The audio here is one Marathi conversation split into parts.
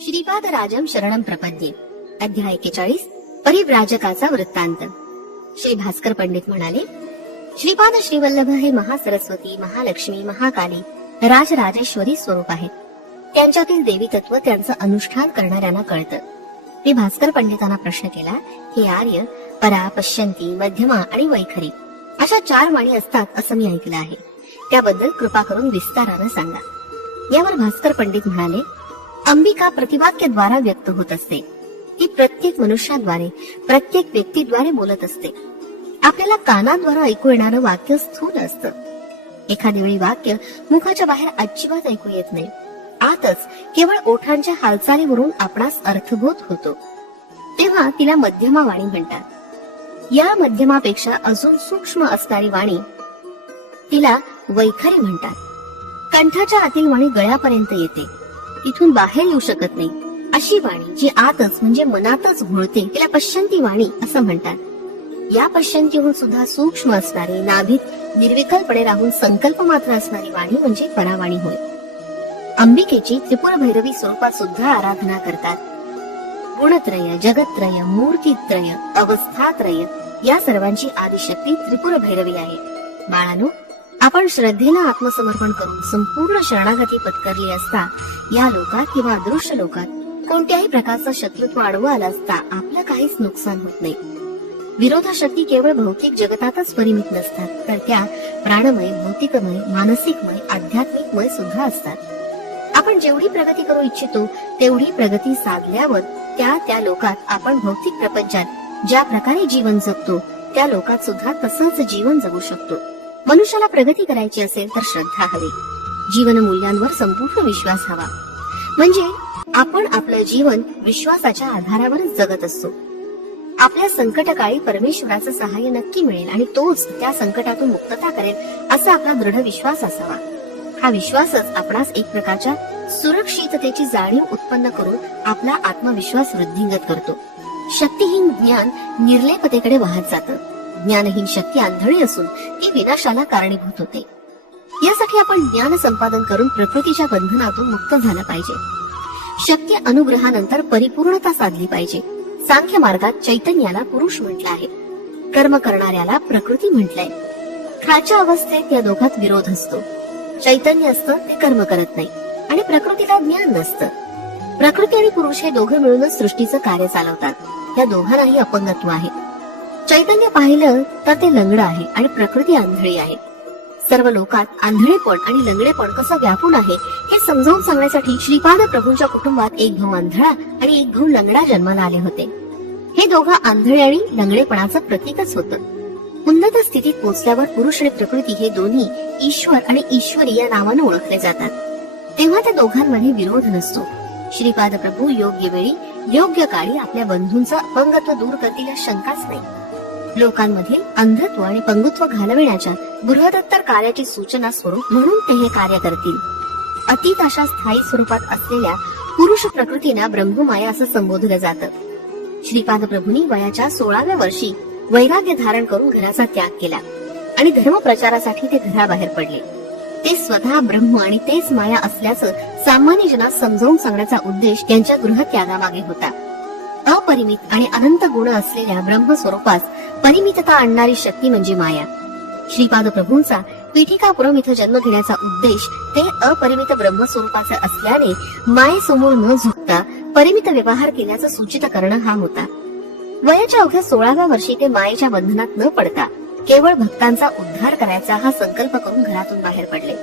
श्रीपाद राजम शरणम प्रपद्ये. अध्याय 41. परिव्राजकाचा वृत्तांत. श्री भास्कर पंडित म्हणाले, श्रीपाद श्रीवल्लभ हे महासरस्वती, महालक्ष्मी, महाकाली, राजराजेश्वरी स्वरूप आहेत. त्यांच्यातील देवी तत्व त्यांचं अनुष्ठान करणाऱ्यांना कळतं. मी भास्कर पंडितांना प्रश्न केला, हे आर्य, परा, पश्यंती, मध्यमा आणि वैखरी अशा 4 वाणी असतात असं मी ऐकलं आहे. त्याबद्दल कृपा करून विस्तारानं सांगा. यावर भास्कर पंडित म्हणाले, अंबिका प्रतिवाक्यद्वारा व्यक्त होत असते. ती प्रत्येक मनुष्याद्वारे, प्रत्येक व्यक्तीद्वारे बोलत असते. आपल्याला कानाद्वारे ऐकू येणारं वाक्य स्थूल असतं. एखाद्या वेळी वाक्य मुखाच्या बाहेर अजिबात ऐकू येत नाही. आतच केवळ ओठांच्या हालचालीवरून आपणास अर्थबोध होतो. तेव्हा तिला मध्यमा वाणी म्हणतात. या मध्यमापेक्षा अजून सूक्ष्म असणारी वाणी तिला वैखरी म्हणतात. कंठाच्या आतील वाणी गळ्यापर्यंत येते, इथून बाहेर येऊ शकत नाही. अशी वाणी जी आतच म्हणजे मनातच घुळते तिला पश्यंती वाणी असं म्हणतात. या पश्यंतीहून सुद्धा सूक्ष्म असणारी, नाभीत निर्विकल्पणे राहून संकल्प मात्र असणारी वाणी म्हणजे परावाणी होय. अंबिकेची त्रिपुर भैरवी स्वरूपात सुद्धा आराधना करतात. गुणत्रय, जगतत्रय, मूर्तीत्रय, अवस्थात्रय या सर्वांची आदिशक्ती त्रिपुर भैरवी आहे. बाळांनो, आपण श्रद्धेला आत्मसमर्पण करून संपूर्ण शरणागती पत्करली असता या लोकात किंवा अदृश्य लोकात कोणत्याही प्रकारचा शत्रुत्व आडवा आला असता आपलं काहीच नुकसान होत नाही. विरोधाशक्ती केवळ भौतिक जगतातच परिमित नसतात, तर त्या प्राणमय, भौतिकमय, मानसिकमय, आध्यात्मिकमय सुद्धा असतात. आपण जेवढी प्रगती करू इच्छितो तेवढी प्रगती साधल्यावर त्या लोकात आपण भौतिक प्रपंचात ज्या प्रकारे जीवन जगतो त्या लोकात सुद्धा तसंच जीवन जगू शकतो. मनुष्याला प्रगती करायची असेल तर श्रद्धा हवी, जीवन मूल्यांवर संपूर्ण विश्वास हवा. म्हणजे आपण आपलं जीवन विश्वासाच्या आधारावरच जगत असतो. आपल्या संकटकाळी परमेश्वराचं सहाय्य नक्की मिळेल आणि तोच त्या संकटातून मुक्तता करेल असा आपला दृढ विश्वास असावा. हा विश्वासच आपणास एक प्रकारच्या सुरक्षिततेची जाणीव उत्पन्न करून आपला आत्मविश्वास वृद्धिंगत करतो. शक्तिहीन ज्ञान निर्लेपतेकडे वाहत जातं. ज्ञानहीन शक्ती आंधळी असून ती विनाशाला कारणीभूत होते. यासाठी आपण ज्ञान संपादन करून प्रकृतीच्या बंधनातून मुक्त झालं पाहिजे. शक्ती अनुग्रहानंतर परिपूर्णता साधली पाहिजे. सांख्य मार्गात चैतन्याला पुरुष म्हटलं आहे, कर्म करणाऱ्याला प्रकृती म्हटलंय. खालच्या अवस्थेत या दोघात विरोध असतो. चैतन्य असतं ते कर्म करत नाही आणि प्रकृतीला ज्ञान नसतं. प्रकृती आणि पुरुष हे दोघं मिळूनच सृष्टीचं कार्य चालवतात. या दोघांनाही अपंगत्व आहे. चैतन्य पाहिलं तर ते लंगड आहे आणि प्रकृती आंधळी आहे. सर्व लोकात आंधळेपण आणि लंगडेपण कसं व्यापून आहे हे समजावून सांगण्यासाठी श्रीपाद प्रभूंच्या कुटुंबात एक भाऊ आंधळा आणि एक भाऊ लंगडा जन्माला आले होते. हे दोघं आंधळे आणि लंगडेपणाचं प्रतीकच होतं. उन्नत स्थितीत पोहोचल्यावर पुरुष आणि प्रकृती हे दोन्ही ईश्वर आणि ईश्वरी या नावाने ओळखले जातात. तेव्हा त्या दोघांमध्ये विरोध नसतो. श्रीपाद प्रभू योग्य वेळी योग्य काळी आपल्या बंधूंचं अपंगत्व दूर करतील यात शंकाच नाही. लोकांमध्ये अंधत्व आणि पंगुत्व घालविण्याच्या बृहदत्तर कार्याची सूचना स्वरूप म्हणून ते हे कार्य करतील. अतीत अशा स्थायी स्वरूपात असलेल्या पुरुष प्रकृतीला ब्रह्ममाया असं संबोधलं जातं. श्रीपाद प्रभूंनी वयाच्या 16व्या वर्षी वैराग्य धारण करून घराचा त्याग केला आणि धर्म प्रचारासाठी ते घराबाहेर पडले. ते स्वतः ब्रह्म आणि तेच माया असल्याचं सामान्य जनास समजावून सांगण्याचा उद्देश त्यांच्या गृहत्यागामागे होता. अपरिमित आणि अनंत गुण असलेल्या ब्रह्म स्वरूपास परिमितता आणणारी शक्ती म्हणजे माया. श्रीपाद प्रभूंचा पीठिकापुरम इथं जन्म घेण्याचा उद्देश ते अपरिमित ब्रह्म स्वरूपाचे असल्याने मायेसमोर न झुकता परिमित व्यवहार केल्याचं सूचित करणं हा होता. वयाच्या अवघ्या 16व्या वर्षी ते मायेच्या बंधनात न पडता केवळ भक्तांचा उद्धार करायचा हा संकल्प करून घरातून बाहेर पडले.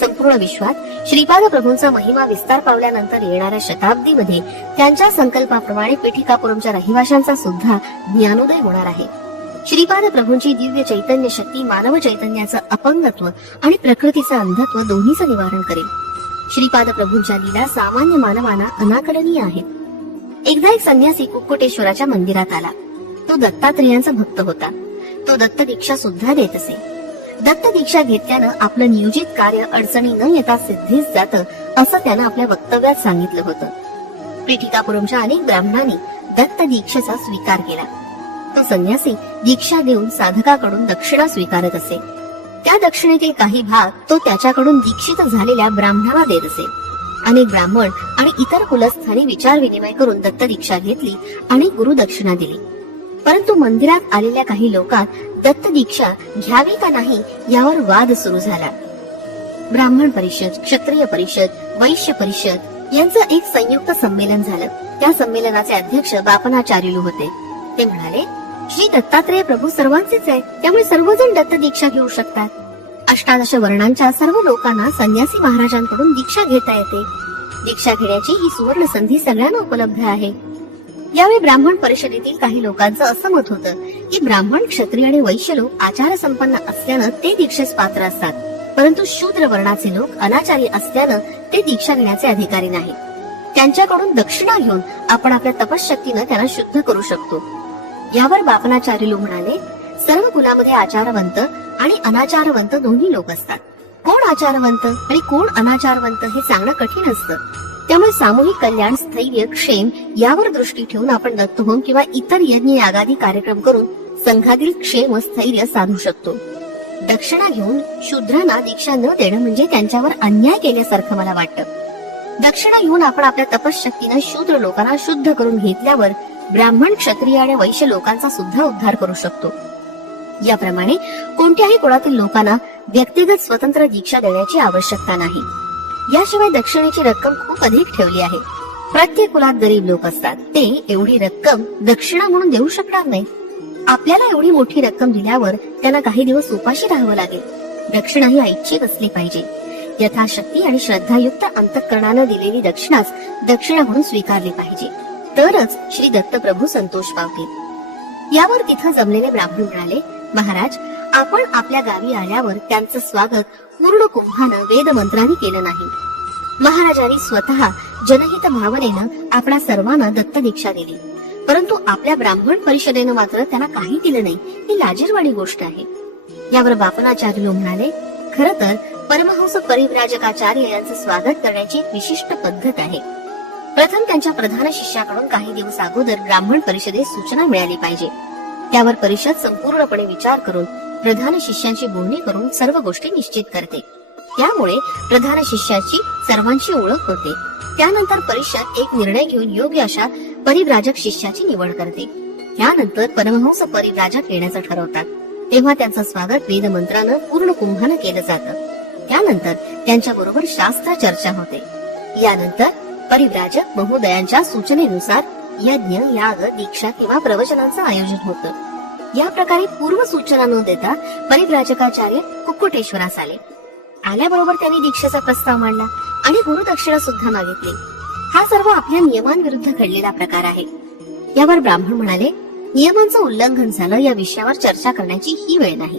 संपूर्ण विश्वात श्रीपाद प्रभूंचा महिमा विस्तार पावल्यानंतर येणाऱ्या शताब्दीमध्ये त्यांच्या संकल्पाप्रमाणे पीठिकापुरमच्या रहिवाशांचा सुद्धा ज्ञानोदय होणार आहे. श्रीपाद प्रभूंची दिव्य चैतन्य शक्ती मानव चैतन्याचं अपंगत्व आणि प्रकृतीचं अंधत्व दोन्हीचं निवारण करेल. श्रीपाद प्रभूंच्या लीला सामान्य मानवांना अनाकलनीय आहेत. एकदा एक संन्यासी कुक्कुटेश्वराच्या मंदिरात आला. तो दत्तात्रेयांचा भक्त होता. तो दत्त दीक्षा सुद्धा देत असे. दत्त दीक्षा घेतल्यानं आपलं नियोजित कार्य अडचणी न येता सिद्धीस जातं असं त्यानं आपल्या वक्तव्यात सांगितलं होतं. पीठिकापुरमच्या अनेक ब्राह्मणांनी दत्त दीक्षेचा स्वीकार केला. तो संन्यासी दीक्षा देऊन साधकाकडून दक्षिणा स्वीकारत असे. त्या दक्षिणेतील काही भाग तो त्याच्याकडून दीक्षित झालेल्या ब्राह्मणाला देत असे अनेक ब्राह्मण आणि इतर कुलस्थांनी विचार विनिमय करून दत्त दीक्षा घेतली आणि गुरुदक्षिणा दिली. परंतु मंदिरात आलेल्या काही लोकात दत्त दीक्षा घ्यावी का नाही यावर वाद सुरू झाला. ब्राह्मण परिषद, क्षत्रिय परिषद, वैश्य परिषद यांचं एक संयुक्त संमेलन झालं. त्या संमेलनाचे अध्यक्ष बापनाचार्युलू होते. ते म्हणाले, श्री दत्तात्रेय प्रभू सर्वांचेच आहे, त्यामुळे सर्वजण दत्त दीक्षा घेऊ शकतात. 18 वर्णांच्या सर्व लोकांना संन्यासी महाराजांकडून दीक्षा घेता येते. दीक्षा घेण्याची ही सुवर्ण संधी सगळ्यांना उपलब्ध आहे. यावेळी ब्राह्मण परिषदेतील काही लोकांचं असं मत होतं की ब्राह्मण, क्षत्रिय आणि वैश्य लोक आचार संपन्न असल्यानं ते दीक्षेस पात्र असतात, परंतु शूद्र वर्णाचे लोक अनाचारी असल्यानं ते दीक्षा घेण्याचे अधिकारी नाही. त्यांच्याकडून दक्षिणा घेऊन आपण आपल्या तपशक्तीनं त्यांना शुद्ध करू शकतो. यावर बापनाचार्युलू म्हणाले, सर्व कुलामध्ये आचारवंत आणि अनाचारवंत दोन्ही लोक असतात. कोण आचारवंत आणि कोण अनाचारवंत हे सांगणं कठीण असतं. त्यामुळे सामूहिक कल्याण, स्थैर्य, क्षेम यावर दृष्टी ठेवून आपण दत्तहोम किंवा इतर यज्ञ यागादी कार्यक्रम करून संघातील क्षेम, स्थैर्य साधू शकतो. दक्षिणा घेऊन शूद्रांना दीक्षा न देणं म्हणजे त्यांच्यावर अन्याय केल्यासारखं मला वाटतं. दक्षिणा घेऊन आपण आपल्या तपशक्तीनं शूद्र लोकांना शुद्ध करून घेतल्यावर ब्राह्मण, क्षत्रिय आणि वैश्य लोकांचा सुद्धा उद्धार करू शकतो. याप्रमाणे कोणत्याही कुळातील लोकांना व्यक्तिगत स्वतंत्र दीक्षा देण्याची आवश्यकता नाही. याशिवाय दक्षिणेची रक्कम खूप अधिक ठेवली आहे. प्रत्येक कुलात गरीब लोक असतात, ते एवढी रक्कम दक्षिणा म्हणून देऊ शकणार नाही. आपल्याला एवढी मोठी रक्कम दिल्यावर त्यांना काही दिवस उपाशी राहावं लागेल. दक्षिणा ही ऐच्छिक असली पाहिजे. यथाशक्ती आणि श्रद्धायुक्त अंतःकरणानं दिलेली दक्षिणाच दक्षिणा म्हणून स्वीकारली पाहिजे, तरच श्री दत्त प्रभू संतोष पावतील. यावर तिथं जमलेले ब्राह्मण म्हणाले, महाराज, आपण आपल्या गावी आल्यावर त्यांचं स्वागत पूर्ण कुंभानं वेद मंत्रांनी केलं नाही. महाराजांनी स्वतः जनहित भावनेनं आपणा सर्वांना दत्त दीक्षा दिली, परंतु आपल्या ब्राह्मण परिषदेनं मात्र त्यांना काही दिलं नाही. ही लाजिरवाणी गोष्ट आहे. यावर बापनाचार्युलू म्हणाले, खरं तर परमहंस परिव्राजकाचार्य यांचं स्वागत करण्याची एक विशिष्ट पद्धत आहे. प्रथम त्यांच्या प्रधान शिष्याकडून काही दिवस अगोदर ब्राह्मण परिषदेस सूचना मिळाली पाहिजे. त्यावर परिषद संपूर्णपणे विचार करून प्रधान शिष्यांची बोलणी करून सर्व गोष्टी निश्चित करते. त्यामुळे प्रधान शिष्याची सर्वांची ओळख होते. त्यानंतर परिषद एक निर्णय घेऊन योग्य अशा परिव्राजक शिष्याची निवड करते. त्यानंतर परमहंस परिव्राजक येण्याचं ठरवतात. तेव्हा त्यांचं स्वागत वेद मंत्रानं पूर्ण कुंभानं केलं जातं. त्यानंतर त्यांच्या बरोबर शास्त्र चर्चा होते. यानंतर परिव्राजक महोदयांच्या सूचनेनुसार यज्ञ, याग, दीक्षा किंवा प्रवचनांचं आयोजन होतं. या प्रकारे पूर्व सूचना न देता परिव्राजकाचार्य कुक्कुटेश्वरास आले. आल्याबरोबर त्यांनी दीक्षेचा प्रस्ताव मांडला आणि गुरुदक्षिणा सुद्धा मागितली. हा सर्व आपल्या नियमांविरुद्ध घडलेला प्रकार आहे. यावर ब्राह्मण म्हणाले, नियमांचं उल्लंघन झालं, या विषयावर चर्चा करण्याची ही वेळ नाही.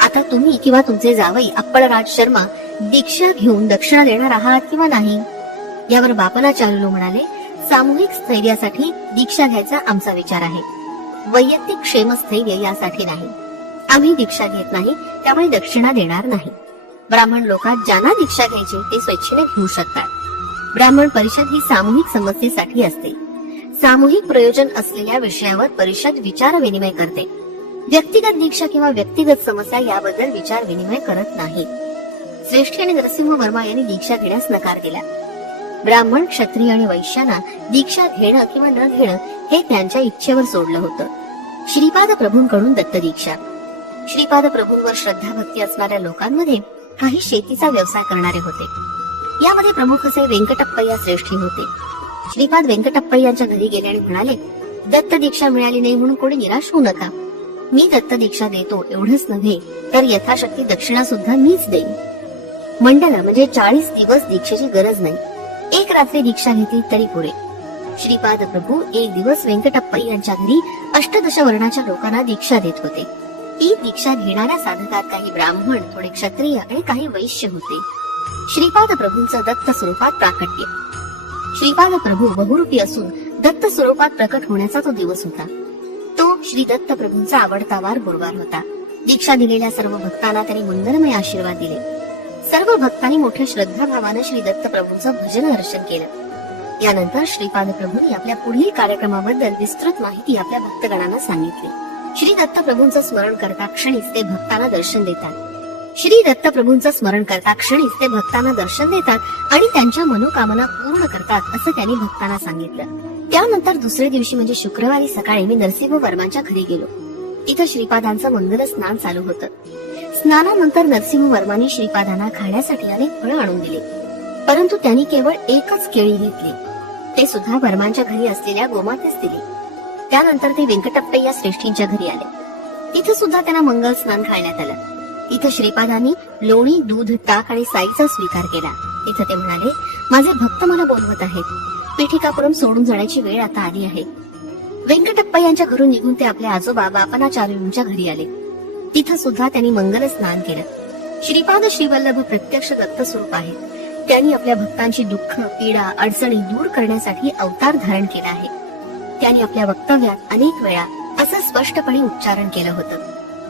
आता तुम्ही किंवा तुमचे जावई अप्पळराज शर्मा दीक्षा घेऊन दक्षिणा देणार आहात किंवा नाही? यावर बापनाचार्युलू म्हणाले, सामूहिक स्थैर्यासाठी दीक्षा घ्यायचा आमचा विचार आहे, वैयक्तिक क्षेमस्थैर्य यासाठी नाही. आम्ही दीक्षा घेत नाही, त्यामुळे दक्षिणा देणार नाही. ब्राह्मण लोकात ज्यांना दीक्षा घ्यायची ते स्वेच्छेने घेऊ शकतात. ब्राह्मण परिषद ही सामूहिक समस्येसाठी असते. सामूहिक प्रयोजन असलेल्या विषयावर परिषद विचार विनिमय करते. व्यक्तिगत दीक्षा किंवा व्यक्तिगत समस्या याबद्दल विचार विनिमय करत नाही. श्रेष्ठी आणि नरसिंह वर्मा यांनी दीक्षा घेण्यास नकार दिला. ब्राह्मण, क्षत्रिय आणि वैश्यांना दीक्षा घेणं किंवा न घेणं हे त्यांच्या इच्छेवर सोडलं होतं. श्रीपाद प्रभूंकडून दत्त दीक्षा. श्रीपाद प्रभूंवर श्रद्धा भक्ती असणाऱ्या लोकांमध्ये काही शेतीचा व्यवसाय करणारे होते. यामध्ये प्रमुख असे व्यंकटप्पय्या श्रेष्ठी होते. श्रीपाद व्यंकटप्पय्यांच्या घरी गेले आणि म्हणाले, दत्त दीक्षा मिळाली नाही म्हणून कोणी निराश होऊ नका. मी दत्त दीक्षा देतो, एवढंच नव्हे तर यथाशक्ती दक्षिणा सुद्धा मीच देईन. मंडला म्हणजे 40 दिवस दीक्षेची गरज नाही. एक रात्री दीक्षा घेतली तरी पुरे. श्रीपाद प्रभू एक दिवस व्यंकटप्पय्यांच्या घरी 18 वर्णाच्या लोकांना दीक्षा देत होते. ही दीक्षा घेणाऱ्या साधकात काही ब्राह्मण, थोडे क्षत्रिय आणि काही वैश्य होते. श्रीपाद प्रभूंचं दत्त स्वरूपात प्राकट्य. श्रीपाद प्रभू बहुरूपी असून दत्त स्वरूपात प्रकट होण्याचा तो दिवस होता. तो श्री दत्त प्रभूंचा आवडता वार गुरुवार होता. दीक्षा दिलेल्या सर्व भक्तांना त्यांनी मंगलमय आशीर्वाद दिले. सर्व भक्तांनी मोठ्या श्रद्धाभावानं श्री दत्त प्रभूंचं भजन दर्शन केलं. यानंतर श्रीपाद प्रभूंनी आपल्या पुढील कार्यक्रमाबद्दल विस्तृत माहिती आपल्या भक्तगणांना सांगितली. श्री दत्त प्रभूंचं स्मरण करता क्षणीच ते भक्तांना दर्शन देतात. श्री दत्तप्रभूंचं स्मरण करता क्षणीच ते भक्तांना दर्शन देतात आणि त्यांच्या मनोकामना पूर्ण करतात असं त्यांनी भक्तांना सांगितलं. त्यानंतर दुसऱ्या दिवशी म्हणजे शुक्रवारी सकाळी मी नरसिंह वर्मांच्या घरी गेलो. इथं श्रीपादांचं मंगल स्नान चालू होतं. स्नानानंतर नरसिंह वर्मांनी श्रीपादांना खाण्यासाठी अनेक फळं आणून दिली, परंतु त्यांनी केवळ एकच केळी घेतली, ते सुद्धा वर्मांच्या घरी असलेल्या गोमातेस दिली. त्यानंतर ते व्यंकटप्पय्या श्रेष्ठींच्या घरी आले. तिथे सुद्धा त्यांना मंगल स्नान घालण्यात आलं. इथं श्रीपादांनी लोणी, दूध, ताक आणि साईचा स्वीकार केला. इथं ते म्हणाले, माझे भक्त मला बोलवत आहेत, पीठिकापुरम सोडून जाण्याची वेळ आता आली आहे. व्यंकटप्पय्यांच्या घरून निघून ते आपले आजोबा बापनाचार्यूंच्या घरी आले. तिथं सुद्धा त्यांनी मंगल स्नान केलं. श्रीपाद श्रीवल्लभ प्रत्यक्ष दत्त स्वरूप आहेत. त्यांनी आपल्या भक्तांची दुःख, पीडा, अडचणी दूर करण्यासाठी अवतार धारण केला आहे. त्यांनी आपल्या वक्तव्यात अनेक वेळा असं स्पष्टपणे उच्चारण केलं होतं.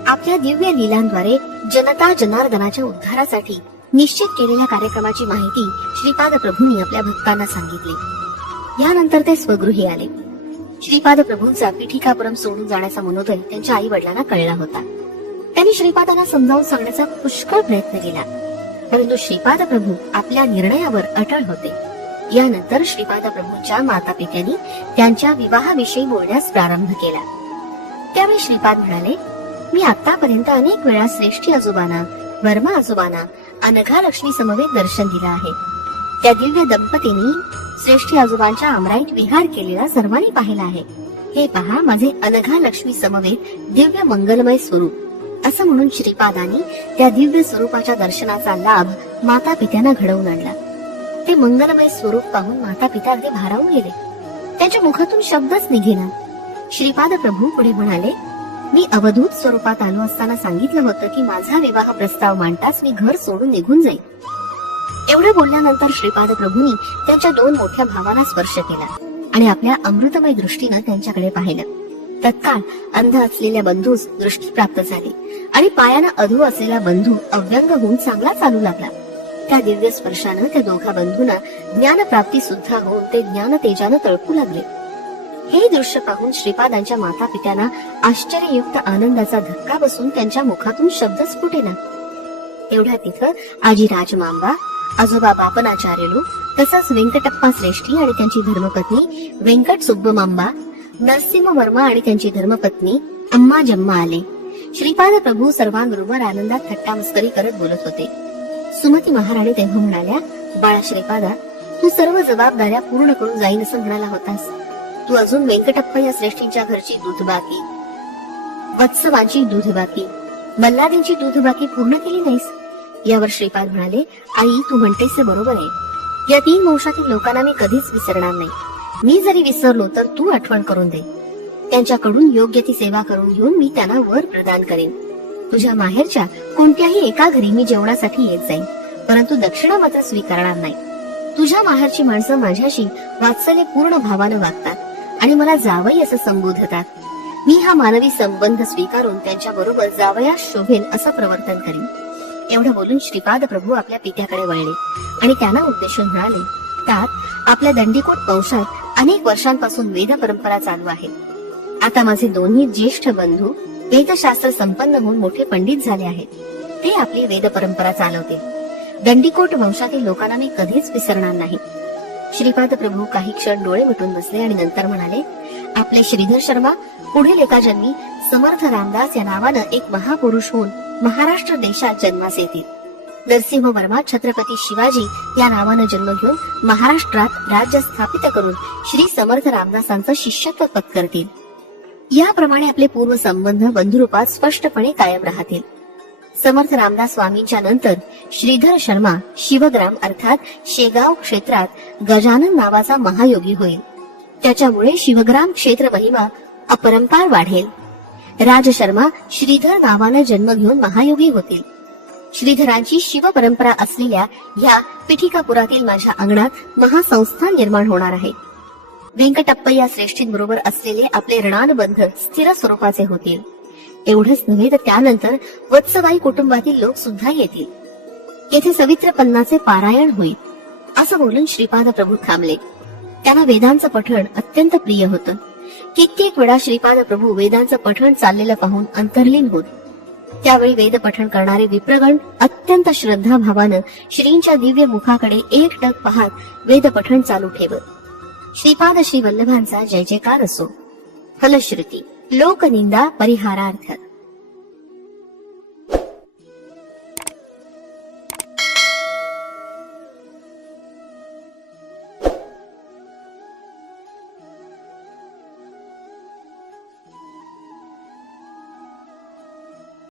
आपल्या दिव्य लीलांद्वारे जनता जनार्दनाच्या उद्धारासाठी निश्चित केलेल्या कार्यक्रमाची माहिती श्रीपाद प्रभूंनी आपल्या भक्तांना सांगितली. यानंतर ते स्वगृही आले. श्रीपाद प्रभूंचा पीठिकापुरम सोडून जाण्याचा मनोदय त्यांच्या आई वडिलांना कळला होता. त्यांनी श्रीपादांना समजावून सांगण्याचा पुष्कळ प्रयत्न केला, परंतु श्रीपाद प्रभू आपल्या निर्णयावर अटळ होते. यानंतर श्रीपाद प्रभूंच्या माता पित्यांनी त्यांच्या विवाहाविषयी बोलण्यास प्रारंभ केला. त्यावेळी श्रीपाद म्हणाले, मी आतापर्यंत अनेक वेळा श्रेष्ठी आजोबांना, वर्मा आजोबांना अनघा लक्ष्मी समवेत दर्शन दिलं आहे. त्या दिव्य दंपतींनी श्रेष्ठी आजोबांच्या आमराईत विहार केलेला सर्वांनी पाहिला आहे. हे पहा, माझे अनघा लक्ष्मी समवेत दिव्य मंगलमय स्वरूप, असं म्हणून श्रीपादांनी त्या दिव्य स्वरूपाच्या दर्शनाचा लाभ माता पित्यांना घडवून आणला. ते मंगलमय स्वरूप पाहून माता पिता अगदी भारावून गेले. त्यांच्या मुखातून शब्दच निघेना. श्रीपाद प्रभू पुढे म्हणाले, मी अवधूत स्वरूपात आलो असताना सांगितलं होतं की माझा विवाह प्रस्ताव मांडताच मी घर सोडून निघून जाईल. एवढं बोलल्यानंतर श्रीपाद प्रभूंनी त्यांच्या दोन मोठ्या भावांना स्पर्श केला आणि आपल्या अमृतमय दृष्टीनं त्यांच्याकडे पाहिलं. तत्काळ अंध असलेल्या बंधूस दृष्टी प्राप्त झाली आणि पायानं अधू असलेला बंधू अव्यंग होऊन चांगला चालू लागला. त्या दिव्य स्पर्शानं त्या दोघा बंधूंना ज्ञानप्राप्ती सुद्धा होऊन ते ज्ञान तेजानं तळपू लागले. हे दृश्य पाहून श्रीपादांच्या माता पित्यांना आश्चर्ययुक्त आनंदाचा धक्का बसून त्यांच्या मुखातून शब्दच फुटेना. एवढ्या तिथं आजी राजमांबा, आजोबा बापनाचार्यलू, तसंच व्यंकटप्पा श्रेष्ठी आणि त्यांची धर्मपत्नी व्यंकट सुब्बमांबा, नरसिंह वर्मा आणि त्यांची धर्मपत्नी अम्मा जम्मा आले. श्रीपाद प्रभू सर्वांबरोबर आनंदात थट्टा मस्करी करत बोलत होते. सुमती महाराणी तेव्हा म्हणाल्या, बाळा श्रीपादा, तू सर्व जबाबदाऱ्या पूर्ण करून जाईन असं म्हणाला होतास. तू अजून व्यंकटप्पय्या श्रेष्ठींच्या घरची दूध बाकी, वत्सवांची दूध बाकी, मल्हारींची दूध बाकी पूर्ण केली नाहीस. यावर श्रीपाद म्हणाले, आई, तू म्हणतेस ते बरोबर आहे. या 3 वंशातील लोकांना मी कधीच विसरणार नाही. मी जरी विसरलो तर तू आठवण करून दे. त्यांच्याकडून योग्य ती सेवा करून घेऊन मी त्यांना वर प्रदान करेन. तुझ्या माहेरच्या कोणत्याही एका घरी मी जेवणासाठी येत जाईन, परंतु दक्षिणा मात्र स्वीकारणार नाही. तुझ्या माहेरची माणसं माझ्याशी वात्सल्य पूर्ण भावानं वागतात आणि मला जावई असं संबोधतात. मी हा मानवी संबंध स्वीकारून त्यांच्या बरोबर जावयास शोभेन असं प्रवर्तन करीन. एवढं बोलून श्रीपाद प्रभू आपल्या पित्याकडे वळले आणि त्यांना उद्देशून म्हणाले, त्यात आपल्या दंडीकोट वंशात अनेक वर्षांपासून वेद परंपरा चालू आहे. आता माझे दोन्ही ज्येष्ठ बंधू वेदशास्त्र संपन्न होऊन मोठे पंडित झाले आहेत. ते आपली वेद परंपरा चालवते. दंडीकोट वंशातील लोकांना मी कधीच विसरणार नाही. श्रीपाद प्रभू काही क्षण डोळे मिटून बसले आणि नंतर म्हणाले, आपले श्रीधर शर्मा पुढील एका जन्मी समर्थ रामदास या नावानं एक महापुरुष होऊन महाराष्ट्र देशात जन्मास येतील. नरसिंह वर्मा छत्रपती शिवाजी या नावानं जन्म घेऊन महाराष्ट्रात राज्य स्थापित करून श्री समर्थ रामदासांचं शिष्यत्व पत्करतील. याप्रमाणे आपले पूर्व संबंध बंधुरूपात स्पष्टपणे कायम राहतील. समर्थ रामदास स्वामींच्या नंतर श्रीधर शर्मा शिवग्राम अर्थात शेगाव क्षेत्रात गजानन नावाचा महायोगी होईल. त्याच्यामुळे शिवग्राम क्षेत्र महिमा अपरंपार वाढेल. राज शर्मा श्रीधर नावाने जन्म घेऊन महायोगी होतील. श्रीधरांची शिव परंपरा असलेल्या या पीठिकापुरातील माझ्या अंगणात महासंस्थान निर्माण होणार आहे. व्यंकटप्पय्या श्रेष्ठींबरोबर असलेले आपले ऋणानुबंध स्थिर स्वरूपाचे होतील. एवढंच नव्हे तर त्यानंतर वत्सवाई कुटुंबातील लोक सुद्धा येतील. येथे सवित्र पन्नाचे पारायण होईल. असं बोलून श्रीपाद प्रभू थांबले. त्यांना वेदांचं पठण अत्यंत प्रिय होतं. कित्येक वेळा श्रीपाद प्रभू वेदांचं पठण चाललेलं पाहून अंतर्लीन होत. त्यावेळी वेद पठण करणारे विप्रगण अत्यंत श्रद्धाभावानं श्रींच्या दिव्य मुखाकडे एकटक पाहत वेद पठण चालू ठेवत. श्रीपाद श्री वल्लभांचा जय जयकार असो. फलश्रुती लोकनिंदा परिहारार्थ